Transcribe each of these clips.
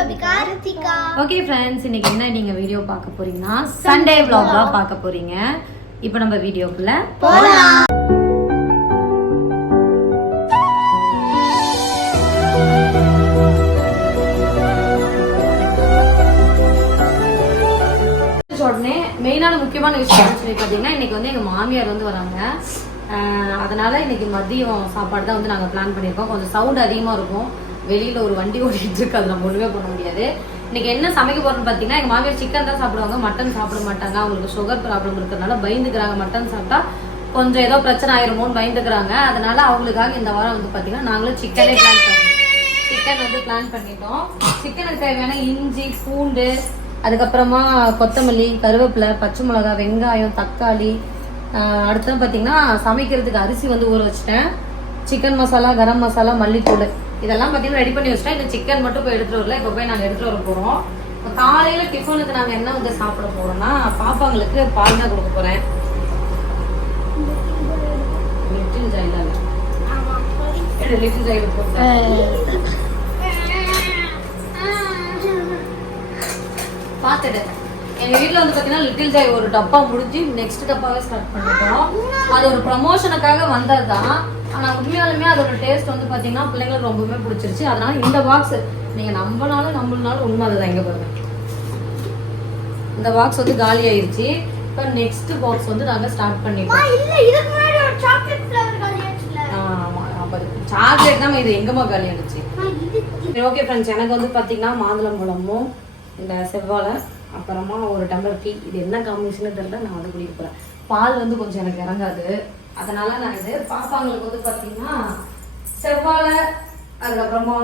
Okay friends, இன்னைக்கு என்ன நீங்க வீடியோ பார்க்க போறீங்கன்னா சண்டே vlog பார்க்க போறீங்க. இப்போ நம்ம வீடியோக்குள்ள போலாம். உடனே மெயினான முக்கியமான விஷயம் சொல்லி பார்த்தீங்கன்னா இன்னைக்கு வந்து எங்க மாமியார் வந்து வராங்க. அதனால இன்னைக்கு மதியம் சாப்பாடு தான் வந்து நாங்கள் பிளான் பண்ணியிருக்கோம். கொஞ்சம் சவுண்ட் அதிகமாக இருக்கும், வெளியில ஒரு வண்டி ஓடிட்டு இருக்கு, அது நம்ம ஒண்ணுமே பண்ண முடியாது. இன்னைக்கு என்ன சமைக்க போறோம்னு பாத்தீங்கன்னா எங்க மாமியார் சிக்கன் தான் சாப்பிடுவாங்க, மட்டன் சாப்பிட மாட்டாங்க. அவங்களுக்கு சுகர் ப்ராப்ளம் இருக்கிறதுனால பயந்துக்கிறாங்க, மட்டன் சாப்பிட்டா கொஞ்சம் ஏதோ பிரச்சனை ஆயிருமோன்னு பயந்துக்கிறாங்க. அதனால அவங்களுக்காக இந்த வாரம் வந்து பாத்தீங்கன்னா நாங்களும் சிக்கன் வந்து பிளான் பண்ணிட்டோம். சிக்கனுக்கு தேவையான இஞ்சி, பூண்டு, அதுக்கப்புறமா கொத்தமல்லி, கருவேப்பிலை, பச்சை மிளகாய், வெங்காயம், தக்காளி, அடுத்து பாத்தீங்கன்னா சமைக்கிறதுக்கு அரிசி வந்து ஊற வச்சுட்டேன். சிக்கன் மசாலா, கரம் மசாலா, மல்லித்தூள் இதெல்லாம் பார்த்தீங்கன்னா ரெடி பண்ணி வச்சுட்டேன். இந்த சிக்கன் மட்டும் போய் எடுத்துட்டு வரல, இப்போ போய் நாங்கள் எடுத்துட்டு வர போகிறோம். காலையில டிஃபனுக்கு நாங்கள் என்ன வந்து சாப்பிட போறோம்னா பாப்பாங்களுக்கு பால் தான் கொடுக்க போறேன். லிட்டில் ஜாயில் லிட்டில் ஜாயில் போட்டேன் பார்த்துட்டு எங்க வீட்டுல வந்து பாத்தீங்கன்னா லிட்டில் ஜாய் ஒரு டப்பா முடிஞ்சு நெக்ஸ்ட் டப்பாவே ஸ்டார்ட் பண்ணிட்டோம். அது ஒரு ப்ரமோஷனுக்காக வந்ததுதான். ஆனா உண்மையாலுமே அதோட டேஸ்ட் வந்து பாத்தீங்கன்னா பிள்ளைங்களுக்கு ரொம்பவே பிடிச்சிருச்சு. அதனால இந்த பாக்ஸ் நீங்க நம்மளாலும் உண்மை அதுதான். இங்க பாருங்க, இந்த பாக்ஸ் வந்து காலி ஆயிருச்சு. இப்ப நெக்ஸ்ட் பாக்ஸ் வந்து நாங்க ஸ்டார்ட் பண்ணிட்டோம். சாக்லேட் தான் இது எங்கம்மா காலி ஆயிடுச்சு. ஓகே ஃப்ரெண்ட்ஸ், எனக்கு வந்து பாத்தீங்கன்னா மாதுளம்பழமும் இந்த செவ்வாழை, அப்புறமா ஒரு டம்ளர் டீ. இது என்ன காம்பினேஷன் தெரியல, நான் வந்து குடிக்க போறேன். பால் வந்து கொஞ்சம் எனக்கு இறங்காது, அதனால நான் இது பாப்பாங்களுக்கு வந்து பாத்தீங்கன்னா செவ்வாழை, அதுக்கப்புறமா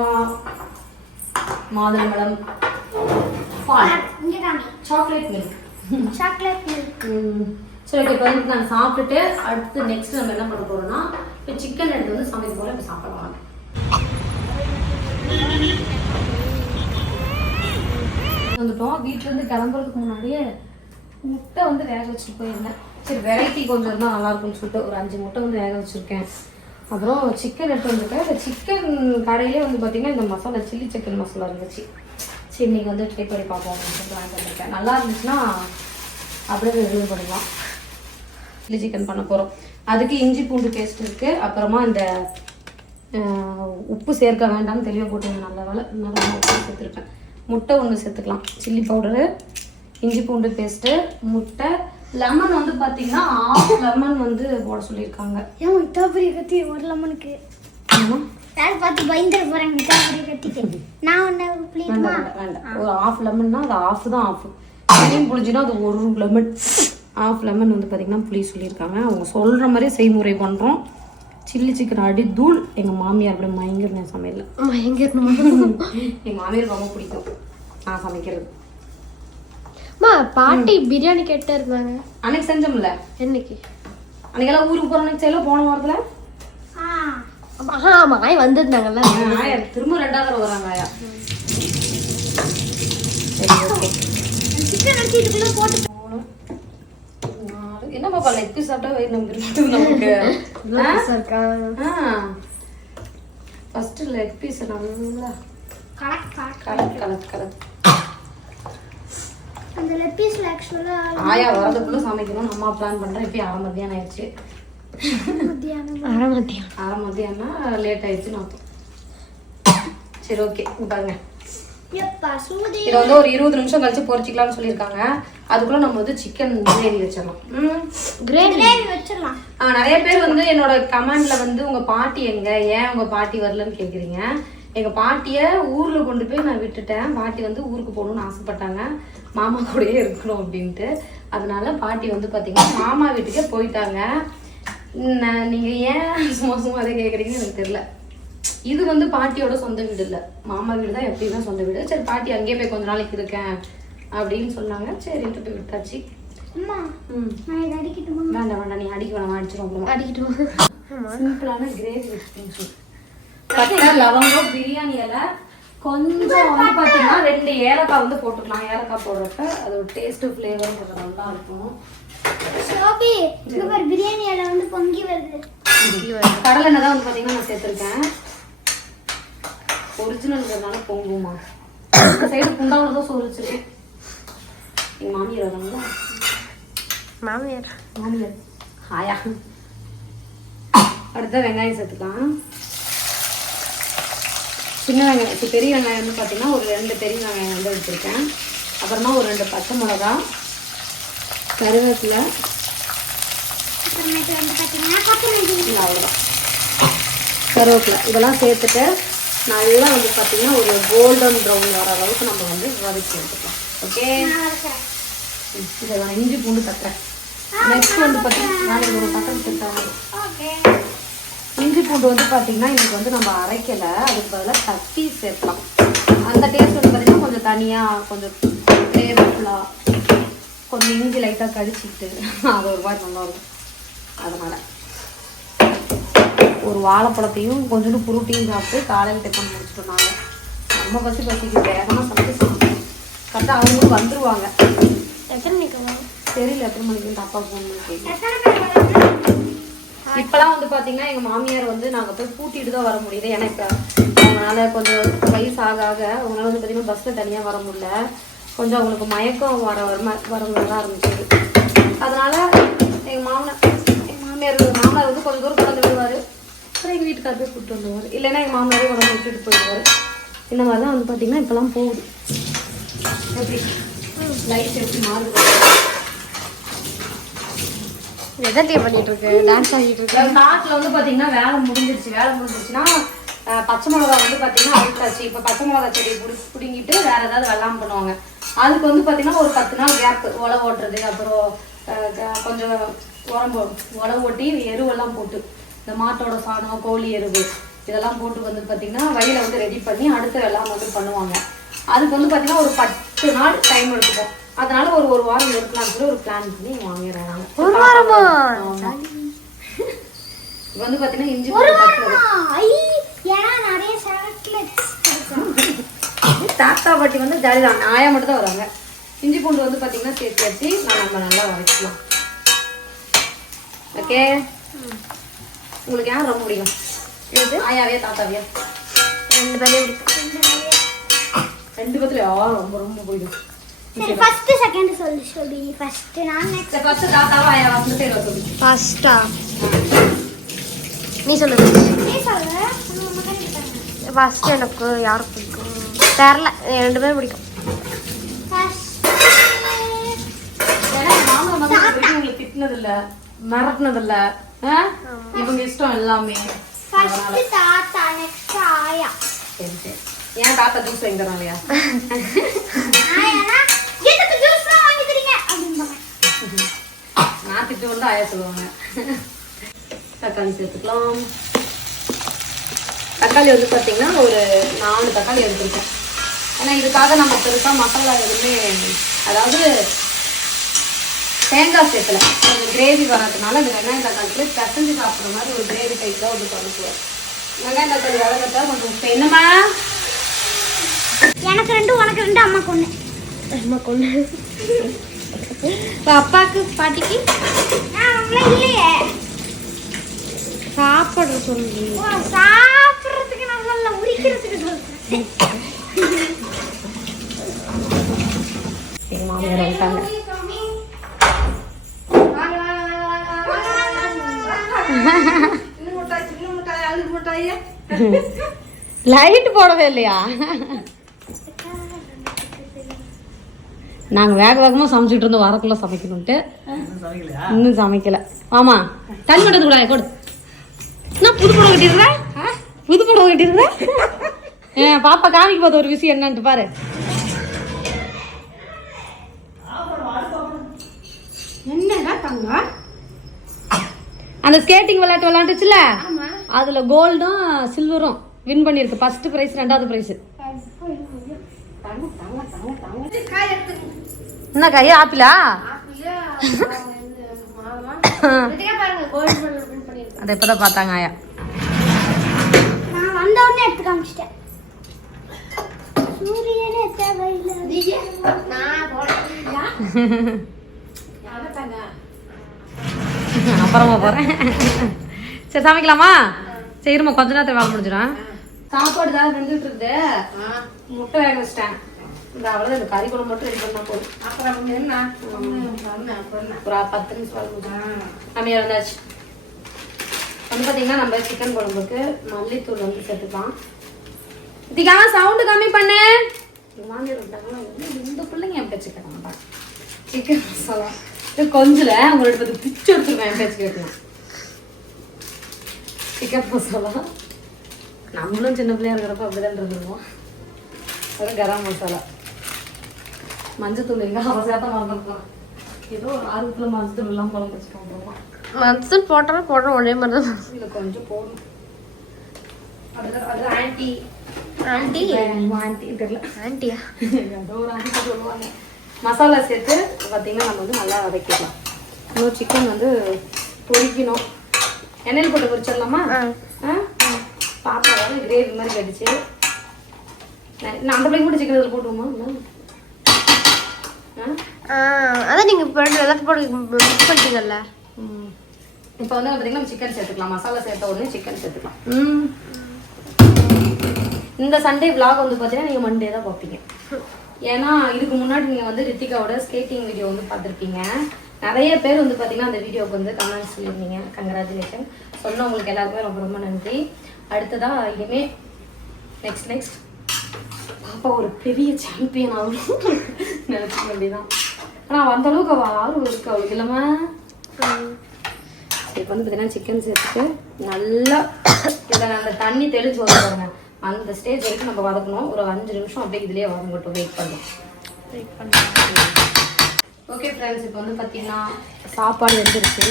மாதுளம்பழம், பால், சாக்லேட் மில்க். சரி ஓகே, இப்போ வந்து நாங்கள் சாப்பிட்டுட்டு அடுத்து நெக்ஸ்ட் நம்ம என்ன பண்ண போறோம்னா இப்போ சிக்கன் எடுத்து வந்து சமைக்க போறோம். இப்போ சாப்பிடலாம். வந்துட்டோம். வீட்டுல இருந்து கிளம்புறதுக்கு முன்னாடியே முட்டை வந்து வேக வச்சுட்டு போயிருந்தேன். சரி வெரைட்டி கொஞ்சம் இருந்தால் நல்லா இருக்கும்னு சொல்லிட்டு ஒரு 5 முட்டை வந்து வேக வச்சிருக்கேன். அப்புறம் சிக்கன் எடுத்து வந்துருக்கேன். இந்த சிக்கன் கடையிலே வந்து பார்த்தீங்கன்னா இந்த மசாலா சில்லி சிக்கன் மசாலா இருந்துச்சு. சரி இன்னைக்கு வந்து ட்ரை பண்ணி பார்ப்போம் அப்படின்னு சொல்லிட்டு வாங்கி பண்ணிருக்கேன். நல்லா இருந்துச்சுன்னா அப்படியே ரிவ்யூ பண்ணிடலாம். சில்லி சிக்கன் பண்ண போகிறோம். அதுக்கு இஞ்சி பூண்டு பேஸ்ட் இருக்குது. அப்புறமா இந்த உப்பு சேர்க்க வேண்டாம்னு தெளிவாக போட்டு நல்ல வேலை நல்லா உப்பு சேர்த்துருக்கேன். முட்டை ஒன்று சேர்த்துக்கலாம், சில்லி பவுடரு, இஞ்சி பூண்டு பேஸ்ட்டு, முட்டை, லெமன் வந்து பார்த்தீங்கன்னா 1/2 லெமன் வந்து போட சொல்லியிருக்காங்க. ஏன் மிட்டாபுரி கத்தி ஒரு லெமனுக்கு யார் பார்த்து பயந்துட போகிறேன் மிட்டாபுரி கத்திக்கு. நான் ஒன்று வேண்டாம், ஒரு 1/2 லெமன்னா அது 1/2 தான். 1/2 லெமன் புளிஞ்சுன்னா அது 1 லெமன். 1/2 லெமன் வந்து பார்த்தீங்கன்னா புளி சொல்லியிருக்காங்க. அவங்க சொல்கிற மாதிரி செய்முறை பண்ணுறோம். சில்லி சிக்கன் அடி தூள். எங்கள் மாமியார் அப்படியே மயங்கிருந்தேன் சமையல். எங்கள் மாமியார் ரொம்ப பிடிக்கும் நான் சமைக்கிறது. பாட்டி பிரியாணி கேட்டே இருந்தாங்க. அன்னைக்கு செஞ்சோம்ல, என்னைக்கு அன்னைக்கெல்லாம் ஊருக்கு போகிற அன்னைக்கு செய்யலாம். போன வாரத்தில் ஆமா ஆயா வந்திருந்தாங்கல்ல. ஆயா திரும்ப 2வது தடவை வராங்க. ஆயா சரி ஓகே, சிக்கன் அடிச்சு இதுக்குள்ள போட்டு என்ன பாப்பா லெக் பீஸ் சாப்பிட்டா வயிறு நம்பிருக்கு நமக்கு. ஃபர்ஸ்ட் லெக் பீஸ் நல்லா கலக் அந்த லெக் பீஸ்ல ஆக்சுவலா ஆயா வரதுக்குள்ள சமைக்கணும். அம்மா பிளான் பண்றேன். இப்போ 1/2 மத்தியானம் ஆயிடுச்சு. அரை மத்தியானா லேட் ஆயிடுச்சுன்னு அர்த்தம். சரி ஓகே பாருங்க, இதை வந்து ஒரு 20 நிமிஷம் கழிச்சு பொரிச்சிக்கலாம்னு சொல்லியிருக்காங்க. அதுக்குள்ள நம்ம வந்து சிக்கன் கிரேவி வச்சிடலாம். கிரேவி வச்சிடலாம். நிறைய பேர் வந்து என்னோட கமெண்ட்ல வந்து உங்க பாட்டி எங்க, ஏன் உங்க பாட்டி வரலன்னு கேக்குறீங்க. எங்க பாட்டிய ஊர்ல கொண்டு போய் நான் விட்டுட்டேன். பாட்டி வந்து ஊருக்கு போகணும்னு ஆசைப்பட்டாங்க, மாமா கூடயே இருக்கணும் அப்படின்ட்டு. அதனால பாட்டி வந்து பாத்தீங்கன்னா மாமா வீட்டுக்கே போயிட்டாங்க. நீங்க ஏன் சும்மா அதை கேக்குறீங்கன்னு எனக்கு தெரியல. இது வந்து பாட்டியோட சொந்த வீடு இல்ல, மாமா வீடு தான். எப்படின்னா சொந்த வீடு. சரி பாட்டி அங்கேயே போய் கொஞ்ச நாளைக்கு இருக்கேன் அப்படின்னு சொன்னாங்க. சரின்ட்டு போய் விட்டாச்சு. வேண்டாம் நீ அடிக்க வேணாம், அடிச்சிடும். சிம்பிளான கிரேவி வச்சு பட்டை, லவங்கம், பிரியாணி இலை, கொஞ்சம் வந்து பாத்தீங்கன்னா 2 ஏலக்காய் வந்து போட்டுக்கலாம். ஏலக்காய் போடுறப்ப அதோட டேஸ்ட் ஃபிளேவர் நல்லா இருக்கும். பிரியாணி இலை வந்து பொங்கி வருது. கடலை எண்ணெய் தான் வந்து பாத்தீங்கன்னா நான் சேர்த்திருக்கேன். ஒரிஜினல்ங்கிறதுனால பொங்குமா. இந்த சைடு குண்டாவில் தான் சோறு வச்சிருக்கேன். எங்கள் மாமியார் வராங்களா? மாமியார் ஹாயா. அடுத்த வெங்காயம் சேர்த்துக்கலாம். சின்ன வெங்காயம், பெரிய வெங்காயம் வந்து பார்த்தீங்கன்னா ஒரு 2 பெரிய வெங்காயம் வந்து எடுத்துருக்கேன். அப்புறமா ஒரு 2 பச்சை மிளகா, கருவேப்பிலை, அவ்வளோதான் கருவேப்பிலை இதெல்லாம் சேர்த்துட்டு நல்லா வந்து பார்த்தீங்கன்னா ஒரு கோல்டன் ப்ரௌன் வர அளவுக்கு நம்ம வந்து வதக்கி எடுத்துக்கலாம். ஓகே, இதை நான் இஞ்சி பூண்டு தட்டுறேன். நெக்ஸ்ட் வந்து பார்த்தீங்கன்னா ஒரு தட்டம் சேர்த்தாங்க. இஞ்சி பூண்டு வந்து பார்த்தீங்கன்னா இன்னைக்கு வந்து நம்ம அரைக்கலை, அதுக்கு பதிலாக தட்டி சேர்க்கலாம். அந்த டேஸ்ட் வந்து பார்த்தீங்கன்னா கொஞ்சம் தனியாக கொஞ்சம் ஃப்ளேவர்ஃபுல்லாக கொஞ்சம் இஞ்சி லைட்டாக கடிச்சிட்டு அது ஒரு மாதிரி நல்லாயிருக்கும். அதனால் ஒரு வாழைப்பழத்தையும் கொஞ்சோண்டு புருட்டையும் சாப்பிட்டு காலையில் டிஃபன் முடிச்சுட்டோம். நாங்கள் நம்ம பசிக்கு வேகமாக சமைச்சு கரெக்டாக அவங்களும் வந்துடுவாங்க. எத்தனை மணிக்கு தெரியல எத்தனை மணிக்கு அப்பா ஃபோன் பண்ணி கேட்குறேன். இப்போலாம் வந்து பார்த்தீங்கன்னா எங்கள் மாமியார் வந்து நாங்கள் போய் கூட்டிகிட்டு தான் வர முடியுது. ஏன்னா இப்போ அவங்களால கொஞ்சம் வயசு ஆக அவங்களால வந்து பார்த்தீங்கன்னா பஸ்ஸில் தனியாக வர முடியல. கொஞ்சம் அவங்களுக்கு மயக்கம் வர ஆரம்பிச்சிது. அதனால் எங்கள் மாமனார் வந்து கொஞ்சம் தூரம் கொண்டு விடுவார். அப்புறம் எங்கள் வீட்டுக்கார போய் கூப்பிட்டு வந்துடுவார். இல்லைன்னா எங்கள் மாமனாரே கொண்டு விட்டுட்டு போயிடுவார். இந்த மாதிரி தான் வந்து பார்த்தீங்கன்னா இப்போலாம் போகுது. எப்படி லைஃப் எப்படி மாறுது. எதே பண்ணிட்டு இருக்கு, டான்ஸ் ஆகிட்டு இருக்கு. நாட்டில் வந்து பார்த்தீங்கன்னா வேலை முடிஞ்சிருச்சுன்னா பச்சை மிளகா வந்து பார்த்தீங்கன்னா அழுத்தாச்சு. இப்போ பச்சை மிளகா செடி பிடுங்கிட்டு வேற ஏதாவது வெள்ளாமல் பண்ணுவாங்க. அதுக்கு வந்து பார்த்தீங்கன்னா ஒரு 10 நாள் கேப் உழவு ஓட்டுறது, அப்புறம் கொஞ்சம் உழவு ஓட்டி எருவெல்லாம் போட்டு இந்த மாட்டோட சாணம், கோழி எருவு இதெல்லாம் போட்டு வந்து பார்த்தீங்கன்னா வயலை வந்து ரெடி பண்ணி அடுத்த வெள்ளாம வந்து பண்ணுவாங்க. அதுக்கு வந்து பார்த்தீங்கன்னா ஒரு 10 நாள் டைம் எடுத்துக்கும். அதனால ஒரு வாரம் இருக்கலாம்னு சொல்லி ஒரு பிளான் பண்ணி வாங்கிடுறாங்க. ஒரு வாரமா இப்போ வந்து பார்த்தீங்கன்னா இஞ்சி தாத்தா பாட்டி வந்து ஜாலி தான், ஆயா மட்டும் தான் வராங்க. இஞ்சி பூண்டு வந்து பார்த்தீங்கன்னா சேர்த்து வச்சு நம்ம நல்லா வதக்கலாம். ஓகே, உங்களுக்கு யார் ரொம்ப பிடிக்கும்? ஆயாவே தாத்தாவியா? 2 பேரும். 2 பேத்துல யார் ரொம்ப ரொம்ப பிடிக்கும்? சரி, ஃபர்ஸ்ட் செகண்ட் சொல்லு. ஃபர்ஸ்ட் நான் நெக்ஸ்ட். ஃபர்ஸ்ட் தாத்தாவா ஆயாவா? அந்த சைடு வந்து ஃபர்ஸ்டா நீ சொல்லு. நீ சொல்லு. ஃபர்ஸ்ட் எனக்கு யார் பிடிக்கும் தெரியல, 2 பேரும் பிடிக்கும். உங்களுக்கு திட்டினது இல்ல, மிரட்டினது இல்ல, இவங்க இஷ்டம் எல்லாமே. ஃபர்ஸ்ட் தாத்தா, நெக்ஸ்ட் ஆயா. சரி சரி. ஏன் தாத்தா ஜூஸ் வாங்கி தராங்கயா? ஆயானா எதுக்கு ஜூஸ் வாங்கி தரீங்க அப்படின்றாங்க. நான் திட்டு வந்து ஆயா சொல்லுவாங்க. தக்காளி சேர்த்துக்கலாம். தக்காளி வந்து பார்த்தீங்கன்னா ஒரு 4 தக்காளி எடுத்துருக்கேன். ஏன்னா இதுக்காக நம்ம பெருசாக மசாலா எதுவுமே, அதாவது தேங்காய் சேர்த்துல கொஞ்சம் கிரேவி வர்றதுனால இந்த வெங்காயம் தக்காளி பிசைஞ்சு சாப்பிட்ற மாதிரி ஒரு கிரேவி டைப் தான் வந்து பண்ணுவோம். வெங்காயம் தக்காளி வளர்க்கட்டா கொஞ்சம் உப்பு. என்னம்மா எனக்கு 2, உனக்கு 2, அம்மாக்கு 1. அம்மாக்கு 1. இப்போ அப்பாவுக்கு பாட்டிக்கு அவங்களாம் இல்லையே. சாப்பிட்ற சொல்லி சாப்பிட்றதுக்கு நல்லா உரிக்கிறதுக்கு சொல்றேன். எங்கள் மாமியார் வந்துட்டாங்க. லைட் போடவே இல்லையா? நாங்கள் வேகமாக சமைச்சிட்டு இருந்தோம், வரக்குள்ள சமைக்கணும்ட்டு. இன்னும் சமைக்கல. ஆமா, தண்ணி மட்டும் கூட கொடு. நான் புது புடவை கட்டிடுறேன். புது புடவை கட்டிடுறேன். பாப்பா காமிக்க போது ஒரு விஷயம் என்னன்ட்டு பாரு. என்னடா தங்க அந்த ஸ்கேட்டிங் விளையாண்டுச்சுல, அதுல கோல்டும் சில்வரும் வின் பண்ணிருக்கு. ஃபர்ஸ்ட் பிரைஸ், 2வது பிரைஸ். என்ன காய்? ஆப்பிளா? அதை இப்பதான் பார்த்தாங்க ஆயா. நான் வந்த உடனே எடுத்து காமிச்சிட்டேன். சூரியனே தேவையில்லை. அப்புறமா போறேன். சரி சமைக்கலாமா? சரிம்மா, கொஞ்ச நேரத்தில் வேலை முடிஞ்சிடும். சாப்பாடு தான் வெந்துட்டு இருக்குது. முட்டை வேக வச்சிட்டேன். இந்த அவ்வளோதான் இந்த கறி குழம்பு மட்டும் ரெடி பண்ணால் போதும். அப்புறம் என்ன ஒரு 10 நிமிஷம் நம்ம இருந்தாச்சு. வந்து பார்த்தீங்கன்னா நம்ம சிக்கன் குழம்புக்கு மல்லித்தூள் வந்து சேர்த்துக்கலாம். இதுக்காக சவுண்டு கம்மி பண்ணு. மாமியார் விட்டாங்கன்னா இந்த பிள்ளைங்க என் பேச்சு கேட்கணும்ப்பா. சிக்கன் மசாலா இது கொஞ்சம் அவங்களோட பற்றி பிச்சு எடுத்துருவேன். என் பேச்சு கேட்கணும். சிக்கன் மசாலா நம்மளும் சின்ன பிள்ளையா இருக்கிறப்ப அப்படிதான் இருந்துருவோம். அப்புறம் கரம் மசாலா, மஞ்சத்தூள் எங்க அவன் சேர்த்த மறந்துருக்கலாம். ஏதோ ஒரு ஆர்வத்தில் மஞ்சத்தூள் எல்லாம் குழம்பு வச்சுட்டு மஞ்சள் போட்டாலும் போடுறோம் ஒரே மாதிரி தான். இதில் கொஞ்சம் போடணும். அது ஆன்டி ஆண்டி ஆன்டி தெரியல, ஆண்டியா ஏதோ ஒரு ஆன்டி சொல்லுவாங்க. மசாலா சேர்த்து பார்த்தீங்கன்னா நம்ம வந்து நல்லா வதக்கிடலாம். இன்னும் சிக்கன் வந்து பொரிக்கணும். எண்ணெயில் போட்டு பொரிச்சிடலாமா? பாப்பா வந்து கிரேவி மாதிரி கடிச்சு நான் அந்த பிள்ளைங்க கூட சிக்கன் இதில் போட்டுவோமா? அதான் நீங்கள் இப்போ எல்லாத்தையும் போட்டு மிக்ஸ் பண்ணிட்டீங்கல்ல. இப்போ வந்து பார்த்தீங்கன்னா நம்ம சிக்கன் சேர்த்துக்கலாம். மசாலா சேர்த்த உடனே சிக்கன் சேர்த்துக்கலாம். இந்த சண்டே vlog வந்து பார்த்தீங்கன்னா நீங்கள் மண்டே தான் பார்ப்பீங்க. ஏன்னா இதுக்கு முன்னாடி நீங்கள் வந்து ரித்திகாவோட ஸ்கேட்டிங் வீடியோ வந்து பார்த்துருப்பீங்க. நிறைய பேர் வந்து பார்த்தீங்கன்னா அந்த வீடியோவுக்கு வந்து கமெண்ட்ஸ் சொல்லியிருந்தீங்க. கங்க்ராச்சுலேஷன் சொன்னவங்களுக்கு எல்லாருக்குமே ரொம்ப ரொம்ப நன்றி. அடுத்ததாக இனிமேல் நெக்ஸ்ட் பாப்பா ஒரு பெரிய சாம்பியன் ஆகும் நினைச்சுக்க வேண்டியதான். ஆனால் அந்த அளவுக்கு அவள் ஆர்வம் இருக்கு அவளுக்கு இல்லாம. இப்போ வந்து பார்த்தீங்கன்னா சிக்கன் சேர்த்துட்டு நல்லா இதில் அந்த தண்ணி தெளிச்சு வச்சுருவாங்க. அந்த ஸ்டேஜ் வரைக்கும் நம்ம வதக்கணும். ஒரு 5 நிமிஷம் அப்படியே இதுலேயே வதங்கட்டும். வெயிட் பண்ணுறோம். ஓகே ஃப்ரெண்ட்ஸ், இப்போ வந்து பார்த்தீங்கன்னா சாப்பாடு வந்துருச்சு.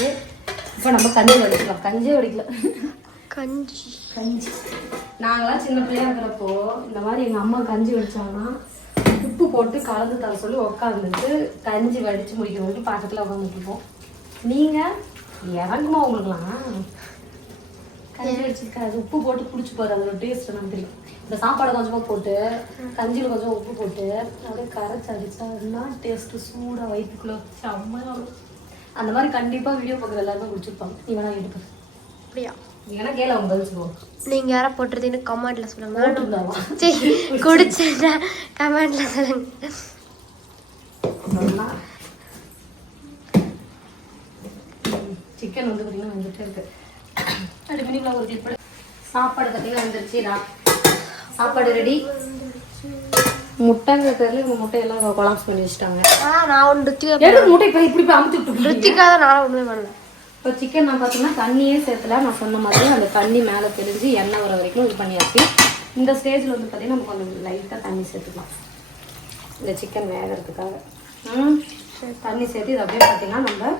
இப்போ நம்ம கஞ்சி வடிக்கலாம். கஞ்சியே வடிக்கல, கஞ்சி. நாங்களாம் சின்ன பிள்ளையா இருக்கிறப்போ இந்த மாதிரி எங்கள் அம்மா கஞ்சி வடிச்சாங்கன்னா உப்பு போட்டு கலந்து தர சொல்லி உட்காந்துட்டு கஞ்சி வடித்து முடிக்கணும்னு பக்கத்தில் உட்காந்துட்டு இருப்போம். நீங்கள் இறங்குமா உங்களுக்குலாம் கஞ்சி வச்சுருக்காது. உப்பு போட்டு குடிச்சு பாரு, அதோட டேஸ்ட் எனக்கு தெரியும். இந்த சாப்பாடை கொஞ்சமாக போட்டு கஞ்சியில் கொஞ்சம் உப்பு போட்டு அப்படியே கரைச்சி அடிச்சா அதுதான் டேஸ்ட்டு. சூடாக வயிற்றுக்குள்ளே வச்சு அம்மா அந்த மாதிரி கண்டிப்பாக வீடியோ பார்க்குற எல்லாருமே குடிச்சிருப்பாங்க. நீ வேணா எடுப்பு அப்படியா? நீ வேணா கேள அவங்க கழிச்சுக்கோ. நீங்கள் யாரை போட்டுருந்தீங்கன்னு கமெண்ட்டில் சொல்லுங்க. சரி குடிச்சா கமெண்ட்டில் சொல்லுங்க. சிக்கன் வந்து பார்த்தீங்கன்னா வந்துட்டு இருக்கு. 2 மணிக்குள்ள ஒரு கிளிப் சாப்பாடு பார்த்தீங்கன்னா வந்துருச்சுடா. சாப்பாடு ரெடி. முட்டைங்கிற பேர்ல இவங்க முட்டையெல்லாம் கொலாப்ஸ் பண்ணி வச்சுட்டாங்க. நான் ஒன்று முட்டை இப்போ இப்படி போய் அமுத்தி விட்டு ருத்திக்காக நான் ஒன்றுமே பண்ணல. இப்போ சிக்கன் நான் பார்த்தீங்கன்னா தண்ணியே சேர்த்துல. நான் சொன்ன மாதிரி அந்த தண்ணி மேலே தெளிஞ்சு எண்ணெய் வர வரைக்கும் இது பண்ணியாச்சு. இந்த ஸ்டேஜில் வந்து பார்த்தீங்கன்னா நம்ம கொஞ்சம் லைட்டாக தண்ணி சேர்த்துக்கலாம் இந்த சிக்கன் வேகிறதுக்காக. தண்ணி சேர்த்து இது அப்படியே பார்த்தீங்கன்னா நம்ம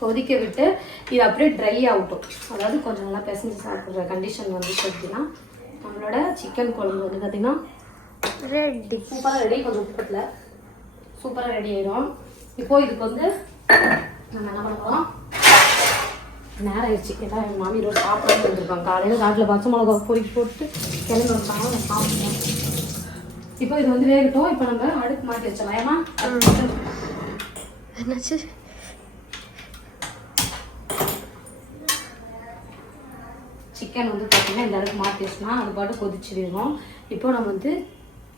கொதிக்க விட்டு இது அப்படியே ட்ரை ஆகட்டும். அதாவது கொஞ்சம் நல்லா பிசைஞ்சு சாப்பிட்ற கண்டிஷன் வந்து பார்த்தீங்கன்னா நம்மளோட சிக்கன் குழம்பு வந்து பார்த்தீங்கன்னா ரெடி. சூப்பராக ரெடி. கொஞ்சம் உப்பத்தில் சூப்பராக ரெடி ஆயிடும். இப்போது இதுக்கு வந்து நம்ம என்ன பண்ணுறோம், நேரம் ஆயிடுச்சு. ஏதாவது எங்கள் மாமி ரோடு சாப்பிடாம வந்துருக்காங்க. காலையில் காட்டில் பச்சை மிளகா பொறுக்கி போட்டு கிளம்பி வந்தாங்க, நான் சாப்பிட்டேன். இப்போ இது வந்து வேகட்டும். இப்போ நம்ம அடுப்பு மாட்டி வச்சலாம். ஏமா என்னாச்சு? சிக்கன் வந்து பார்த்தீங்கன்னா இந்த அளவுக்கு மாற்றி வச்சுனா அது பாட்டு கொதிச்சிடுவோம். இப்போ நம்ம வந்து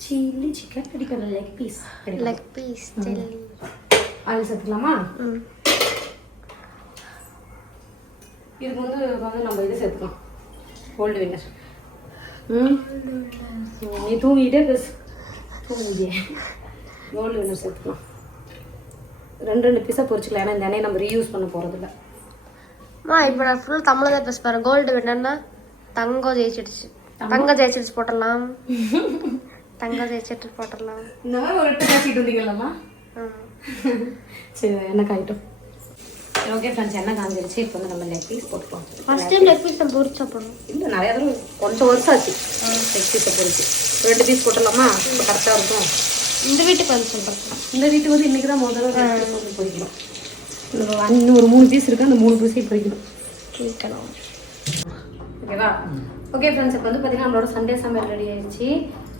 சில்லி சிக்கன் அடிக்கணும். லெக் பீஸ் சில்லி அது சேர்த்துக்கலாமா? இதுக்கு வந்து நம்ம இது சேர்த்துக்கலாம், கோல்டு வின்னர். நீ தூங்கிட்டே பேசு, தூங்கிட்டே. கோல்டு வின்னர் சேர்த்துக்கலாம். 2 பீஸாக பொரிச்சிக்கலாம். ஏன்னா இந்த எண்ணெயை நம்ம ரீயூஸ் பண்ண போகிறதில்ல. இப்போ நான் ஃபுல் தமிழில் தான் பேச போகிறேன். கோல்டு வின்னர்னா தங்கம் ஜெயிச்சிடுச்சு. தங்கம் ஜெயிச்சிடுச்சு போட்டுடலாம். தங்கம் ஜெயிச்சிட்டு போட்டுடலாம். இந்த மாதிரி ஒரு 8 காய்ச்சிட்டு இருந்தீங்களாம்மா? சரி, எண்ணெய் காயிட்டும். ஓகே ஃப்ரெண்ட்ஸ், எண்ணெய் காஞ்சிருச்சு. இப்போ வந்து நம்ம லெக் பீஸ் போட்டுக்கலாம். ஃபர்ஸ்ட் டைம் லெக் பீஸ் நம்ம பொரிச்சு சாப்பிடணும். இல்லை, நிறையா தடவை கொஞ்சம் வருஷம் ஆச்சு லெக் பீஸை பொரிச்சு. 2 பீஸ் போட்டுடலாமா? இப்போ கரெக்டாக இருக்கும். இந்த வீட்டுக்கு வந்து சொல்கிறேன். இந்த வீட்டுக்கு வந்து இன்றைக்கி தான் முதல்ல வந்து பொரிக்கணும். இன்னும் ஒரு 3 பீஸ் இருக்குது. அந்த 3 பீஸையும் பொரிக்கணும். ஓகேவா? ஓகே ஃப்ரெண்ட்ஸ், இப்போ வந்து பார்த்தீங்கன்னா நம்மளோட சண்டே சமையல் ரெடி ஆயிடுச்சு.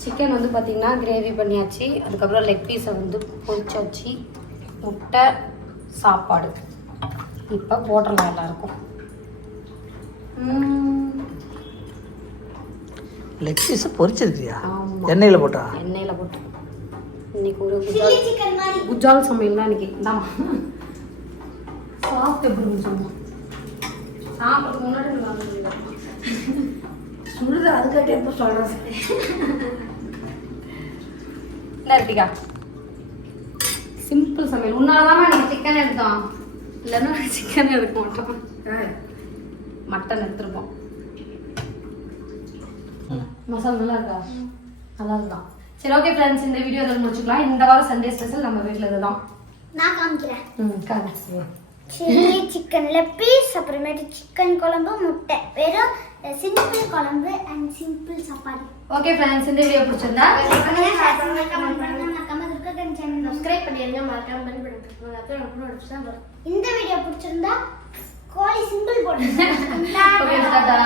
சிக்கன் வந்து பார்த்தீங்கன்னா கிரேவி பண்ணியாச்சு. அதுக்கப்புறம் லெக் பீஸை வந்து பொரிச்சாச்சு. முட்டை, சாப்பாடு. இப்போ போட்டுடலாம் எல்லாருக்கும். லெக் பீஸை பொரிச்சிருக்கியா? ஆமாம், எண்ணெயில் போட்டா? எண்ணெயில் போட்டு இன்னைக்கு ஒரு சில்லி சிக்கன் மாதிரி குஜால் சமையல் தான் இன்னைக்கு. இந்தாமா சாப்பிட்டு எப்படி இருந்துச்சு? சாப்பிட்றதுக்கு முன்னாடி சுடுது அதுக்காட்டி எப்போ சொல்கிறேன். இல்லை ரித்திகா, சிம்பிள் சமையல். உன்னாலதான் எனக்கு சிக்கன் எடுத்தோம், இல்லைன்னா சிக்கன் எடுக்க மாட்டோம், மட்டன் எடுத்துருப்போம். மசாலா நல்லா இருக்கா? நல்லா இருக்கான். சரி ஓகே ஃப்ரெண்ட்ஸ், இந்த வீடியோ இதில் முடிச்சுக்கலாம். இந்த வாரம் சண்டே ஸ்பெஷல் நம்ம வீட்டில் இதுதான். நான் காமிக்கிறேன். காமிச்சு சில்லி சிக்கன் லெக் பீஸ், அப்புறமேட்டு சிக்கன் குழம்பு, முட்டை, வெறும் சிம்பிள் குழம்பு and simple chapati. Okay friends, இந்த வீடியோ பிடிச்சிருந்தா சப்ஸ்கிரைப் பண்ணிடுங்க, மறக்காம பெல் பட்டன் கிளிக் பண்ணுங்க. அப்போ எனக்கு நோட்டிஃபிகேஷன் வரும். இந்த வீடியோ பிடிச்சிருந்தா கோழி சிம்பிள் போடுங்க. ஓகே டாடா.